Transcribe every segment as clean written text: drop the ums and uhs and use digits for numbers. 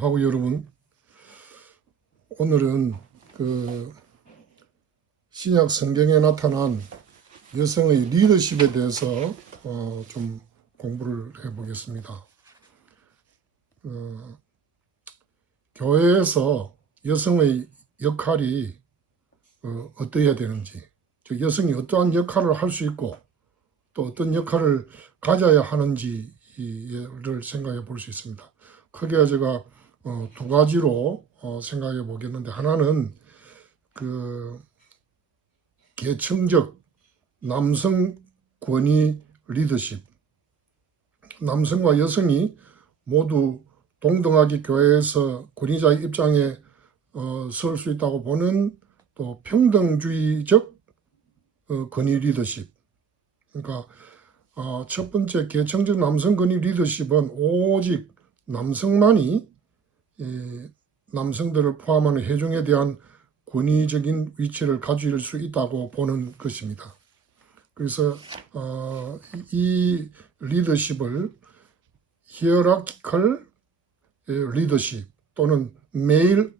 하고 여러분, 오늘은 그 신약 성경에 나타난 여성의 리더십에 대해서 좀 공부를 해보겠습니다. 교회에서 여성의 역할이 어떠해야 되는지, 즉 여성이 어떠한 역할을 할 수 있고 또 어떤 역할을 가져야 하는지를 생각해 볼 수 있습니다. 크게 제가 두 가지로 생각해 보겠는데, 하나는 그 계층적 남성 권위 리더십, 남성과 여성이 모두 동등하게 교회에서 권위자의 입장에 설 수 있다고 보는 또 평등주의적 권위 리더십. 그러니까 첫 번째 계층적 남성 권위 리더십은 오직 남성만이 남성들을 포함하는 회중에 대한 권위적인 위치를 가질 수 있다고 보는 것입니다. 그래서 이 리더십을 hierarchical leadership 또는 male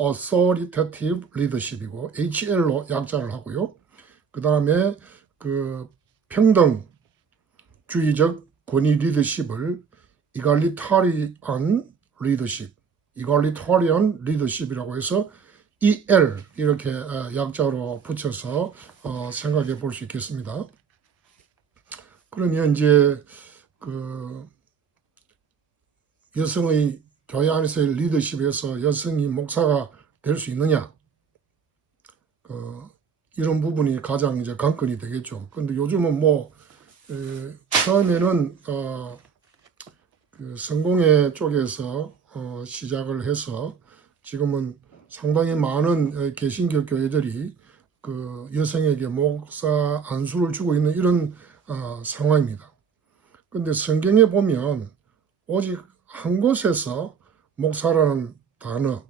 authoritative leadership이고 HL로 약자를 하고요. 그 다음에 그 평등주의적 권위 리더십을 egalitarian leadership이라고 해서 EL 이렇게 약자로 붙여서 생각해 볼 수 있겠습니다. 그러면 이제 그 여성의 교회 안에서의 리더십에서 여성이 목사가 될 수 있느냐, 이런 부분이 가장 이제 관건이 되겠죠. 그런데 요즘은 처음에는 그 성공회 쪽에서 시작을 해서 지금은 상당히 많은 개신교 교회들이 그 여성에게 목사 안수를 주고 있는 이런 상황입니다. 그런데 성경에 보면 오직 한 곳에서 목사라는 단어,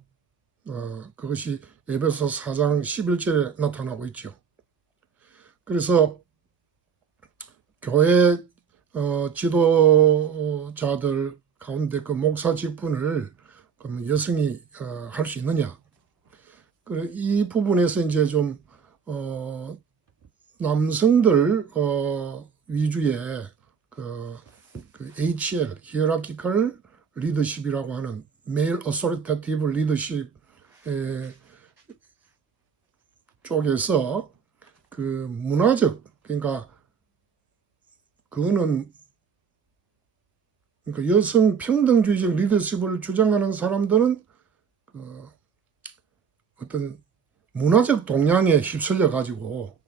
그것이 에베소 4장 11절에 나타나고 있죠. 그래서 교회 지도자들 가운데 그 목사 직분을 그러면 여성이 할 수 있느냐? 이 부분에서 이제 좀 남성들 위주의 그 HL, Hierarchical Leadership이라고 하는 Male Authoritative Leadership 쪽에서 그 문화적, 그러니까 그거는 그러니까 여성 평등주의적 리더십을 주장하는 사람들은 그 어떤 문화적 동향에 휩쓸려 가지고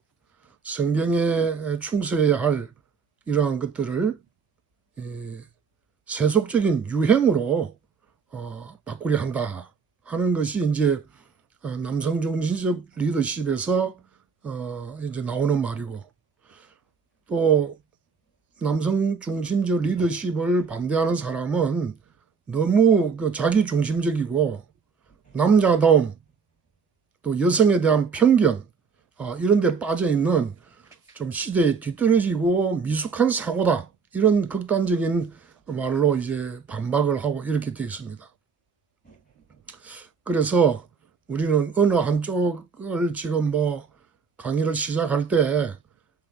성경에 충실해야 할 이러한 것들을 세속적인 유행으로 바꾸려 한다 하는 것이 이제 남성 중심적 리더십에서 이제 나오는 말이고, 또 남성 중심적 리더십을 반대하는 사람은 너무 그 자기 중심적이고 남자다움, 또 여성에 대한 편견, 이런 데 빠져 있는 좀 시대에 뒤떨어지고 미숙한 사고다, 이런 극단적인 말로 이제 반박을 하고 이렇게 되어 있습니다. 그래서 우리는 어느 한쪽을 지금 강의를 시작할 때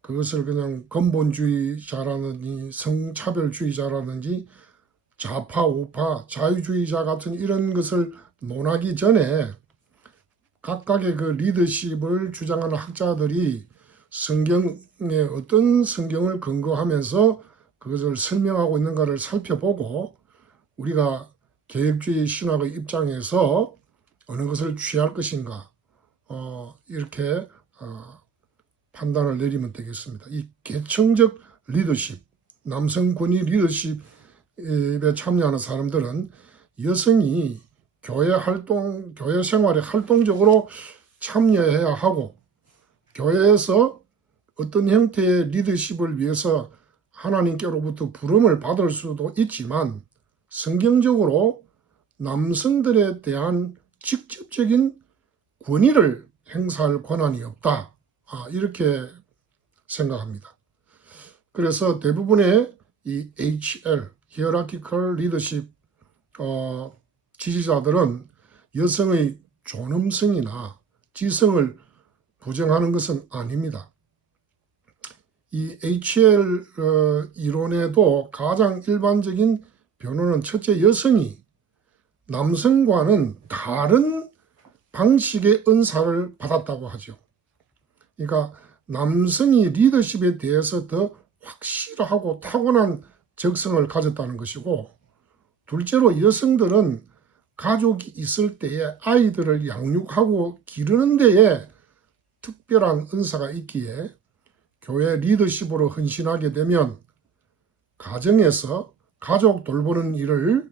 그것을 그냥 근본주의자라든지 성차별주의자라든지 좌파, 우파, 자유주의자 같은 이런 것을 논하기 전에 각각의 그 리더십을 주장하는 학자들이 성경에 어떤 성경을 근거하면서 그것을 설명하고 있는가를 살펴보고 우리가 개혁주의 신학의 입장에서 어느 것을 취할 것인가 이렇게 판단을 내리면 되겠습니다. 이 계층적 리더십, 남성 권위 리더십에 참여하는 사람들은 여성이 교회 생활에 활동적으로 참여해야 하고, 교회에서 어떤 형태의 리더십을 위해서 하나님께로부터 부름을 받을 수도 있지만 성경적으로 남성들에 대한 직접적인 권위를 행사할 권한이 없다, 이렇게 생각합니다. 그래서 대부분의 이 HL, Hierarchical Leadership 지지자들은 여성의 존엄성이나 지성을 부정하는 것은 아닙니다. 이 HL 이론에도 가장 일반적인 변호는 첫째, 여성이 남성과는 다른 방식의 은사를 받았다고 하죠. 그러니까 남성이 리더십에 대해서 더 확실하고 타고난 적성을 가졌다는 것이고, 둘째로 여성들은 가족이 있을 때에 아이들을 양육하고 기르는 데에 특별한 은사가 있기에 교회 리더십으로 헌신하게 되면 가정에서 가족 돌보는 일을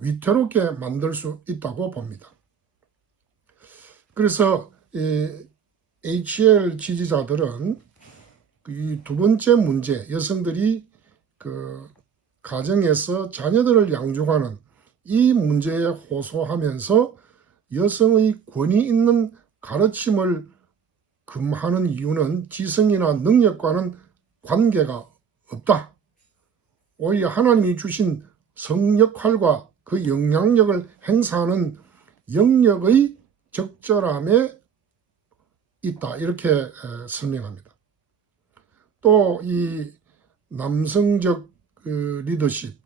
위태롭게 만들 수 있다고 봅니다. 그래서 HL 지지자들은 이 두 번째 문제, 여성들이 그 가정에서 자녀들을 양육하는 이 문제에 호소하면서 여성의 권위 있는 가르침을 금하는 이유는 지성이나 능력과는 관계가 없다. 오히려 하나님이 주신 성역할과 그 영향력을 행사하는 영역의 적절함에 있다. 이렇게 설명합니다. 또 이 남성적 리더십,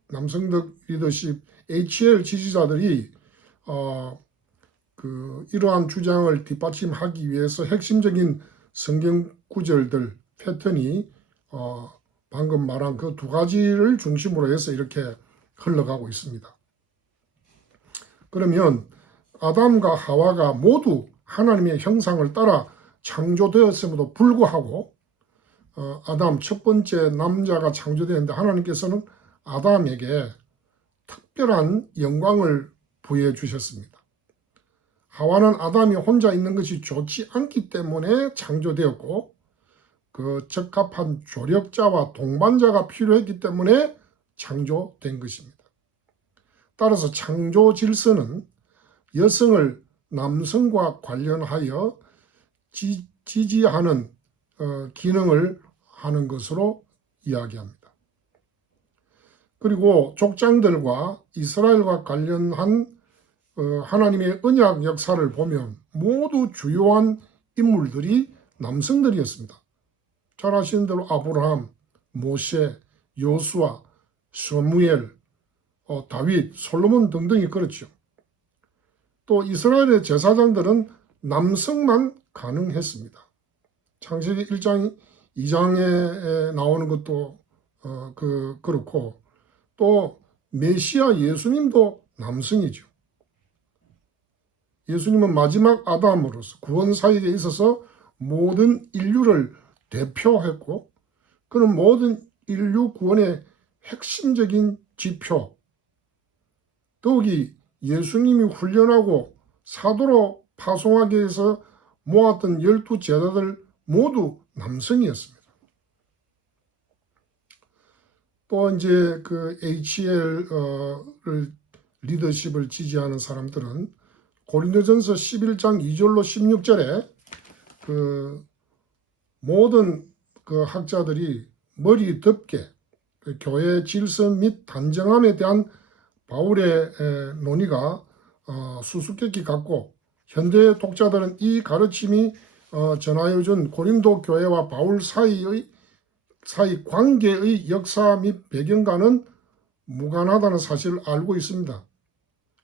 HL 지지자들이 이러한 주장을 뒷받침하기 위해서 핵심적인 성경 구절들 패턴이 방금 말한 그 두 가지를 중심으로 해서 이렇게 흘러가고 있습니다. 그러면 아담과 하와가 모두 하나님의 형상을 따라 창조되었음에도 불구하고 아담 첫 번째 남자가 창조되었는데 하나님께서는 아담에게 특별한 영광을 부여해 주셨습니다. 하와는 아담이 혼자 있는 것이 좋지 않기 때문에 창조되었고 그 적합한 조력자와 동반자가 필요했기 때문에 창조된 것입니다. 따라서 창조 질서는 여성을 남성과 관련하여 지지하는 기능을 하는 것으로 이야기합니다. 그리고 족장들과 이스라엘과 관련한 하나님의 언약 역사를 보면 모두 주요한 인물들이 남성들이었습니다. 잘 아시는 대로 아브라함, 모세, 요수아, 스무엘, 다윗, 솔로몬 등등이 그렇죠. 또 이스라엘의 제사장들은 남성만 가능했습니다. 창세기 1장 2장에 나오는 것도 그렇고 또 메시아 예수님도 남성이죠. 예수님은 마지막 아담으로서 구원 사역에 있어서 모든 인류를 대표했고 그는 모든 인류 구원의 핵심적인 지표, 더욱이 예수님이 훈련하고 사도로 파송하기 위해서 모았던 12 제자들 모두 남성이었습니다. 또 이제 그 HL을 리더십을 지지하는 사람들은 고린도전서 11장 2절로 16절에 그 모든 그 학자들이 머리 덮게 교회 질서 및 단정함에 대한 바울의 논의가 수수께끼 같고 현대 독자들은 이 가르침이 전하여준 고린도 교회와 바울 사이 관계의 역사 및 배경과는 무관하다는 사실을 알고 있습니다.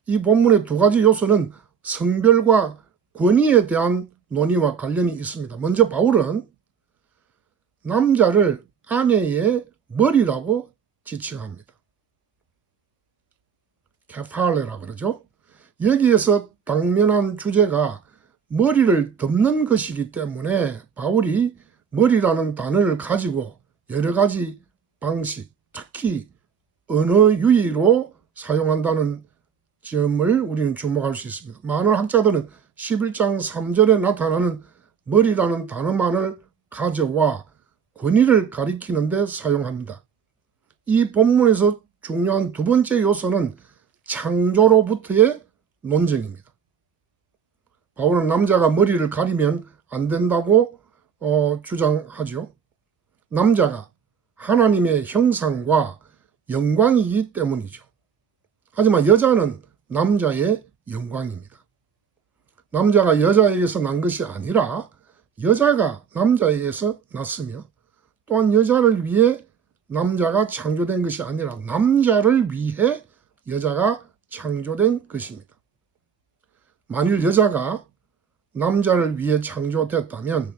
이 본문의 두 가지 요소는 성별과 권위에 대한 논의와 관련이 있습니다. 먼저 바울은 남자를 아내의 머리라고 지칭합니다. 케팔레라 그러죠. 여기에서 당면한 주제가 머리를 덮는 것이기 때문에 바울이 머리라는 단어를 가지고 여러 가지 방식, 특히 언어 유희로 사용한다는 점을 우리는 주목할 수 있습니다. 많은 학자들은 11장 3절에 나타나는 머리라는 단어만을 가져와 권위를 가리키는 데 사용합니다. 이 본문에서 중요한 두 번째 요소는 창조로부터의 논쟁입니다. 바울은 남자가 머리를 가리면 안 된다고 주장하죠. 남자가 하나님의 형상과 영광이기 때문이죠. 하지만 여자는 남자의 영광입니다. 남자가 여자에게서 난 것이 아니라 여자가 남자에게서 났으며, 또한 여자를 위해 남자가 창조된 것이 아니라 남자를 위해 여자가 창조된 것입니다. 만일 여자가 남자를 위해 창조됐다면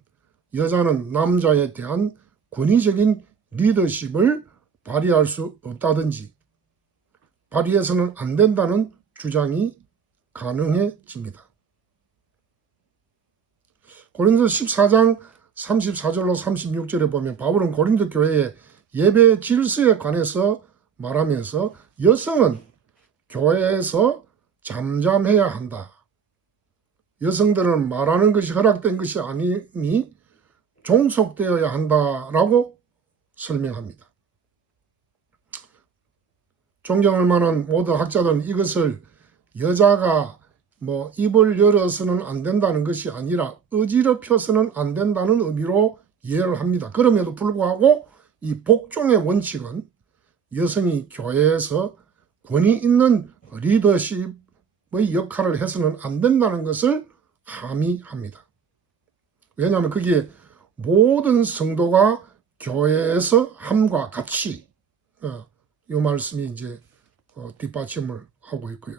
여자는 남자에 대한 권위적인 리더십을 발휘할 수 없다든지 발휘해서는 안 된다는 주장이 가능해집니다. 고린도 14장 34절로 36절에 보면 바울은 고린도 교회의 예배 질서에 관해서 말하면서 여성은 교회에서 잠잠해야 한다. 여성들은 말하는 것이 허락된 것이 아니니 종속되어야 한다라고 설명합니다. 존경할 만한 모든 학자들은 이것을 여자가 입을 열어서는 안 된다는 것이 아니라 어지럽혀서는 안 된다는 의미로 이해를 합니다. 그럼에도 불구하고 이 복종의 원칙은 여성이 교회에서 권위 있는 리더십의 역할을 해서는 안 된다는 것을 함의합니다. 왜냐하면 그게 모든 성도가 교회에서 함과 같이 이 말씀이 이제 뒷받침을 하고 있고요.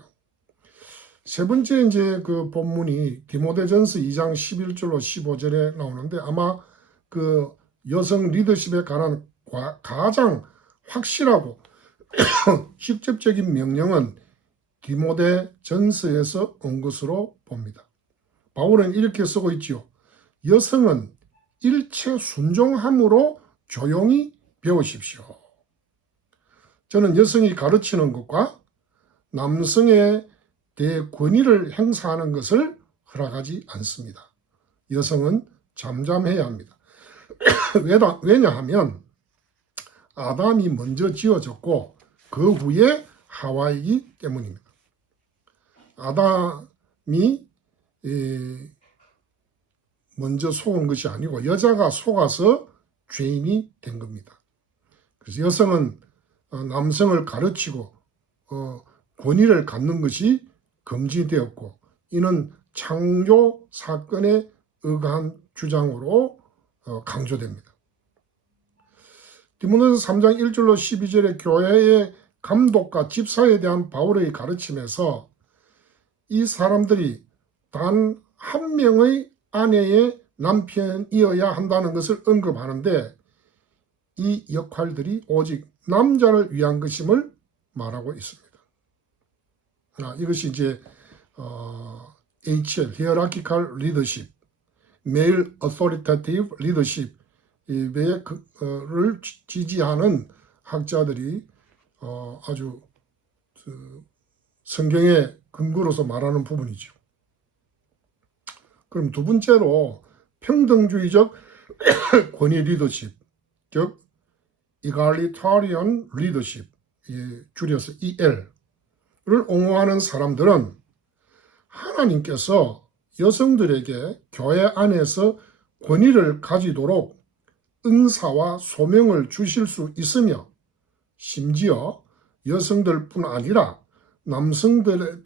세 번째 이제 그 본문이 디모데전서 2장 11절로 15절에 나오는데 아마 그 여성 리더십에 관한 가장 확실하고 직접적인 명령은 디모데전서에서 온 것으로 봅니다. 바울은 이렇게 쓰고 있지요. 여성은 일체 순종함으로 조용히 배우십시오. 저는 여성이 가르치는 것과 남성에 대해 권위를 행사하는 것을 허락하지 않습니다. 여성은 잠잠해야 합니다. 왜냐하면 아담이 먼저 지어졌고 그 후에 하와이기 때문입니다. 아담이 먼저 속은 것이 아니고 여자가 속아서 죄인이 된 겁니다. 그래서 여성은 남성을 가르치고 권위를 갖는 것이 금지되었고 이는 창조 사건에 의거한 주장으로 강조됩니다. 디모데전서 3장 1절로 12절의 교회의 감독과 집사에 대한 바울의 가르침에서 이 사람들이 단 한 명의 아내의 남편이어야 한다는 것을 언급하는데 이 역할들이 오직 남자를 위한 것임을 말하고 있습니다. 이것이 이제 HL, Hierarchical Leadership, Male Authoritative Leadership을 지지하는 학자들이 아주 성경의 근거로서 말하는 부분이죠. 그럼 두 번째로 평등주의적 권위 리더십, 즉 Egalitarian Leadership, 줄여서 EL을 옹호하는 사람들은 하나님께서 여성들에게 교회 안에서 권위를 가지도록 은사와 소명을 주실 수 있으며 심지어 여성들뿐 아니라 남성들에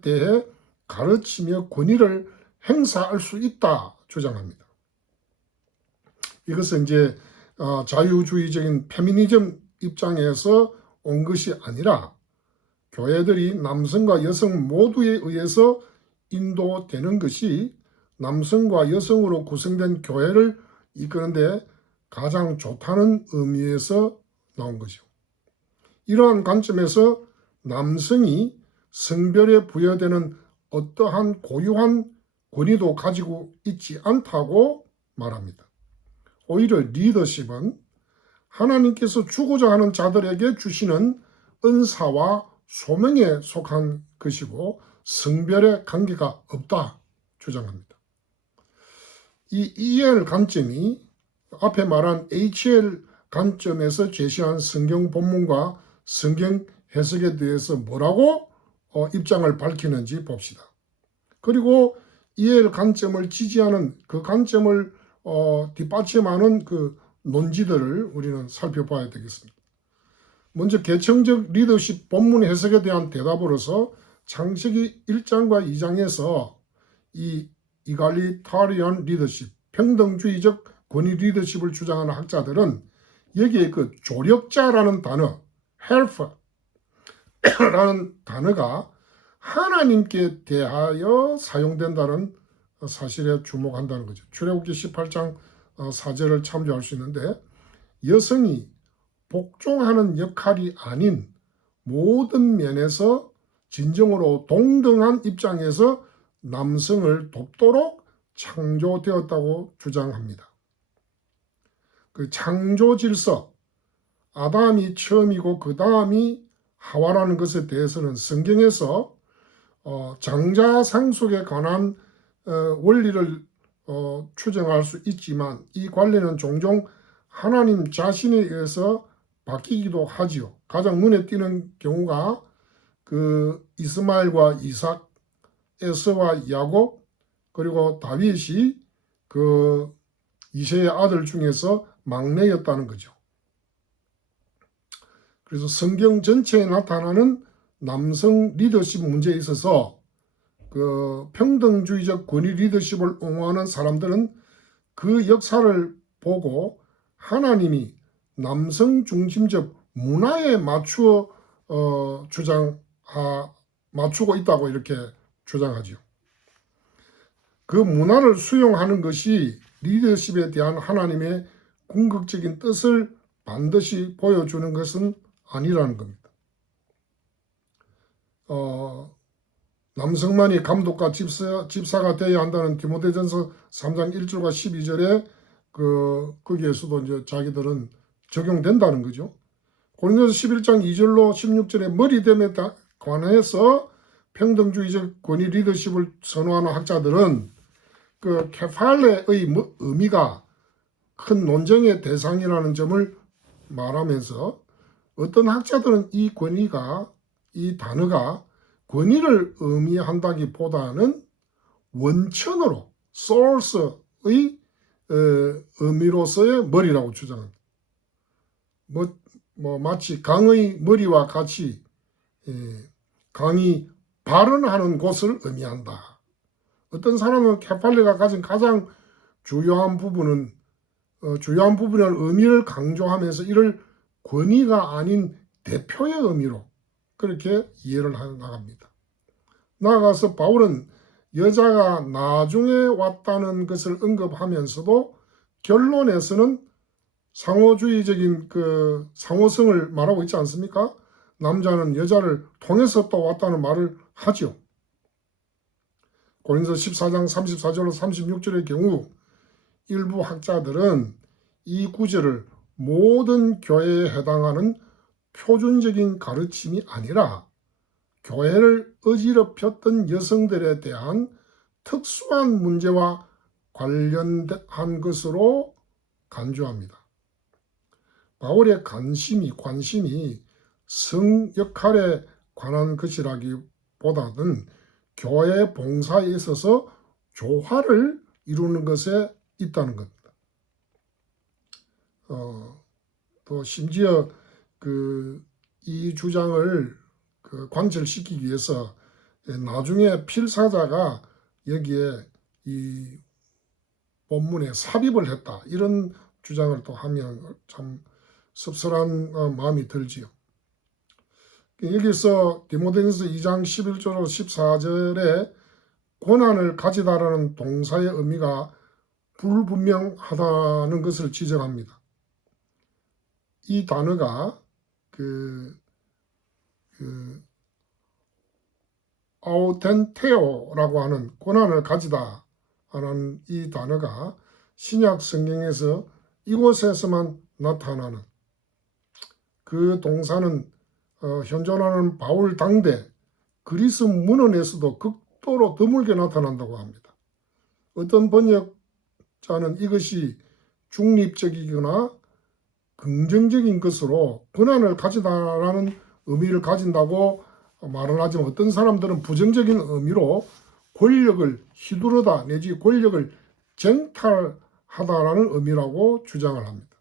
대해 가르치며 권위를 행사할 수 있다 주장합니다. 이것은 이제 자유주의적인 페미니즘 입장에서 온 것이 아니라 교회들이 남성과 여성 모두에 의해서 인도되는 것이 남성과 여성으로 구성된 교회를 이끄는데 가장 좋다는 의미에서 나온 것이죠. 이러한 관점에서 남성이 성별에 부여되는 어떠한 고유한 권위도 가지고 있지 않다고 말합니다. 오히려 리더십은 하나님께서 주고자 하는 자들에게 주시는 은사와 소명에 속한 것이고 성별의 관계가 없다 주장합니다. 이 EL 관점이 앞에 말한 HL 관점에서 제시한 성경 본문과 성경 해석에 대해서 뭐라고 입장을 밝히는지 봅시다. 그리고 EL 관점을 지지하는 그 관점을 뒷받침하는 그 논지들을 우리는 살펴봐야 되겠습니다. 먼저 계층적 리더십 본문 해석에 대한 대답으로서 창세기 1장과 2장에서 이 이갈리타리안 리더십, 평등주의적 권위 리더십을 주장하는 학자들은 여기에 그 조력자라는 단어, helper라는 단어가 하나님께 대하여 사용된다는 사실에 주목한다는 거죠. 출애굽기 18장 4절을 참조할 수 있는데, 여성이 복종하는 역할이 아닌 모든 면에서 진정으로 동등한 입장에서 남성을 돕도록 창조되었다고 주장합니다. 그 창조 질서, 아담이 처음이고 그 다음이 하와라는 것에 대해서는 성경에서 장자상속에 관한 원리를 추정할 수 있지만 이 관례는 종종 하나님 자신에 의해서 바뀌기도 하지요. 가장 눈에 띄는 경우가 그 이스마엘과 이삭, 에서와 야곱, 그리고 다윗이 그 이세의 아들 중에서 막내였다는 거죠. 그래서 성경 전체에 나타나는 남성 리더십 문제에 있어서 그 평등주의적 권위 리더십을 옹호하는 사람들은 그 역사를 보고 하나님이 남성 중심적 문화에 맞추어 맞추고 있다고 이렇게 주장하죠. 그 문화를 수용하는 것이 리더십에 대한 하나님의 궁극적인 뜻을 반드시 보여주는 것은 아니라는 겁니다. 남성만이 감독과 집사가 되어야 한다는 디모데전서 3장 1절과 12절에 거기에서도 이제 자기들은 적용된다는 거죠. 고린도서 11장 2절로 16절에 머리됨에 관해서 평등주의적 권위 리더십을 선호하는 학자들은 그 케팔레의 의미가 큰 논쟁의 대상이라는 점을 말하면서 어떤 학자들은 이 단어가 권위를 의미한다기보다는 원천으로 source의 의미로서의 머리라고 주장합니다. 마치 강의 머리와 같이 강이 발언하는 곳을 의미한다. 어떤 사람은 케팔레가 가진 가장 주요한 부분은 의미를 강조하면서 이를 권위가 아닌 대표의 의미로 그렇게 이해를 나갑니다. 나아가서 바울은 여자가 나중에 왔다는 것을 언급하면서도 결론에서는 상호주의적인 그 상호성을 말하고 있지 않습니까? 남자는 여자를 통해서 또 왔다는 말을 하죠. 고린도서 14장 34절로 36절의 경우 일부 학자들은 이 구절을 모든 교회에 해당하는 표준적인 가르침이 아니라 교회를 어지럽혔던 여성들에 대한 특수한 문제와 관련한 것으로 간주합니다. 바울의 관심이 성 역할에 관한 것이라기보다는 교회 봉사에 있어서 조화를 이루는 것에 있다는 겁니다. 또 심지어 이 주장을 관철시키기 위해서 나중에 필사자가 여기에 이 본문에 삽입을 했다 이런 주장을 또 하면 참 씁쓸한 마음이 들지요. 여기서 디모데전서 2장 11절로 14절에 권한을 가지다라는 동사의 의미가 불분명하다는 것을 지적합니다. 이 단어가 아우텐테오라고 하는 권한을 가지다 하는 이 단어가 신약 성경에서 이곳에서만 나타나는 그 동사는 현존하는 바울 당대 그리스 문헌에서도 극도로 드물게 나타난다고 합니다. 어떤 번역자는 이것이 중립적이거나 긍정적인 것으로 권한을 가지다라는 의미를 가진다고 말을 하지만 어떤 사람들은 부정적인 의미로 권력을 휘두르다 내지 권력을 쟁탈하다라는 의미라고 주장을 합니다.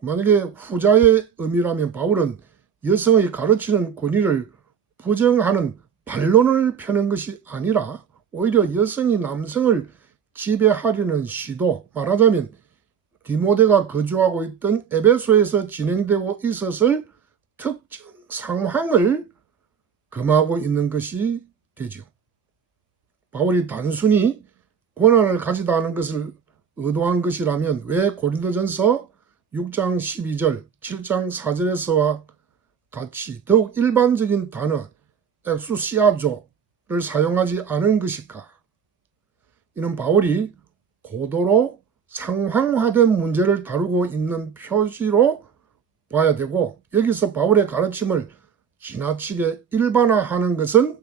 만약에 후자의 의미라면 바울은 여성의 가르치는 권위를 부정하는 반론을 펴는 것이 아니라 오히려 여성이 남성을 지배하려는 시도, 말하자면 디모데가 거주하고 있던 에베소에서 진행되고 있었을 특정 상황을 금하고 있는 것이 되죠. 바울이 단순히 권한을 가지다 하는 것을 의도한 것이라면 왜 고린도전서 6장 12절, 7장 4절에서와 같이 더욱 일반적인 단어 엑수시아조를 사용하지 않은 것일까? 이는 바울이 고도로 상황화된 문제를 다루고 있는 표시로 봐야 되고, 여기서 바울의 가르침을 지나치게 일반화하는 것은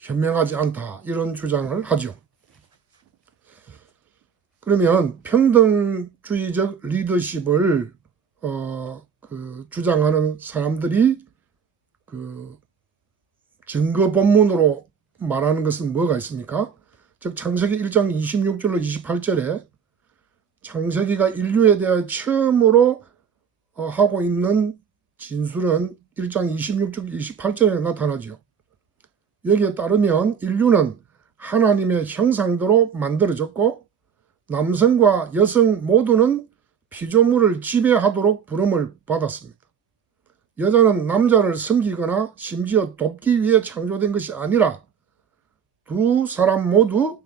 현명하지 않다, 이런 주장을 하죠. 그러면 평등주의적 리더십을 주장하는 사람들이 증거 본문으로 말하는 것은 뭐가 있습니까? 즉 창세기 1장 26절로 28절에 창세기가 인류에 대해 처음으로 하고 있는 진술은 1장 26절 28절에 나타나죠. 여기에 따르면 인류는 하나님의 형상대로 만들어졌고 남성과 여성 모두는 피조물을 지배하도록 부름을 받았습니다. 여자는 남자를 섬기거나 심지어 돕기 위해 창조된 것이 아니라 두 사람 모두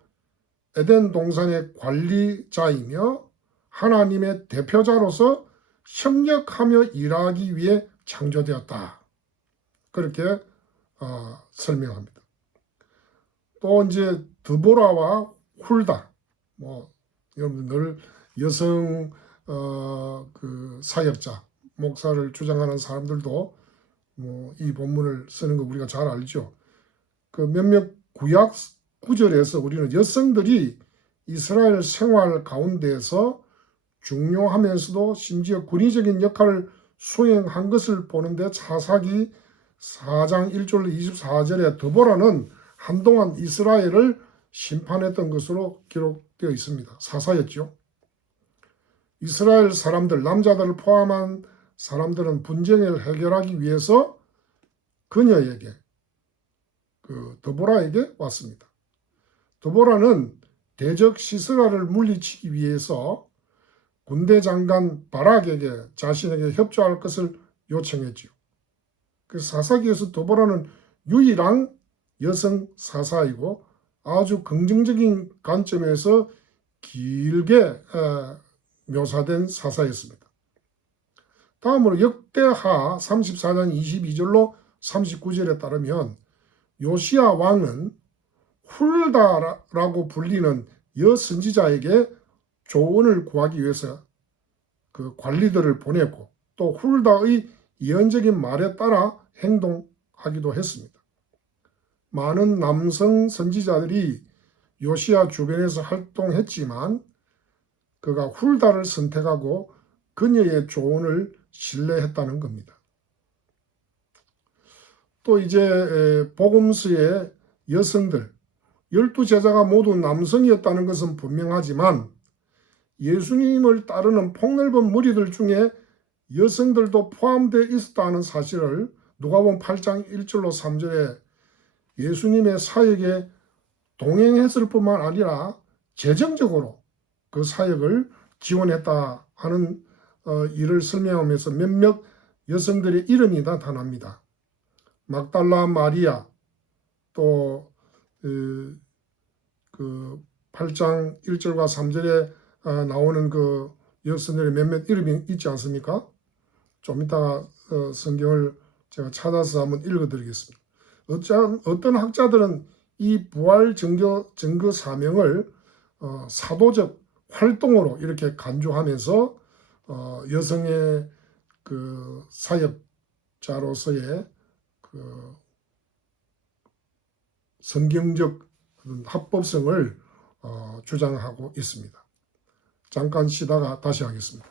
에덴 동산의 관리자이며 하나님의 대표자로서 협력하며 일하기 위해 창조되었다. 그렇게 설명합니다. 또 이제 드보라와 훌다, 여러분 늘 여성 사역자, 목사를 주장하는 사람들도 이 본문을 쓰는 거 우리가 잘 알죠. 그 몇몇 구약 구절에서 우리는 여성들이 이스라엘 생활 가운데에서 중요하면서도 심지어 권위적인 역할을 수행한 것을 보는데 사사기 4장 1절로 24절에 드보라는 한동안 이스라엘을 심판했던 것으로 기록되어 있습니다. 사사였죠. 이스라엘 사람들, 남자들을 포함한 사람들은 분쟁을 해결하기 위해서 그녀에게, 드보라에게 왔습니다. 드보라는 대적 시스라를 물리치기 위해서 군대 장관 바락에게 자신에게 협조할 것을 요청했지요. 그래서 사사기에서 드보라는 유일한 여성 사사이고 아주 긍정적인 관점에서 길게 묘사된 사사였습니다. 다음으로 역대하 34장 22절로 39절에 따르면 요시야 왕은 훌다라고 불리는 여선지자에게 조언을 구하기 위해서 그 관리들을 보냈고 또 훌다의 예언적인 말에 따라 행동하기도 했습니다. 많은 남성 선지자들이 요시야 주변에서 활동했지만 그가 훌다를 선택하고 그녀의 조언을 신뢰했다는 겁니다. 또 이제 복음서의 여성들, 12제자가 모두 남성이었다는 것은 분명하지만 예수님을 따르는 폭넓은 무리들 중에 여성들도 포함되어 있었다는 사실을 누가복음 8장 1절로 3절에 예수님의 사역에 동행했을 뿐만 아니라 재정적으로 그 사역을 지원했다 하는 일을 설명하면서 몇몇 여성들의 이름이 나타납니다. 막달라 마리아, 또 그 8장 1절과 3절에 나오는 그 여성들의 몇몇 이름이 있지 않습니까? 좀 이따가 성경을 제가 찾아서 한번 읽어드리겠습니다. 어떤 학자들은 이 부활 증거 사명을 사도적 활동으로 이렇게 간주하면서 여성의 그 사역자로서의 그 성경적 합법성을 주장하고 있습니다. 잠깐 쉬다가 다시 하겠습니다.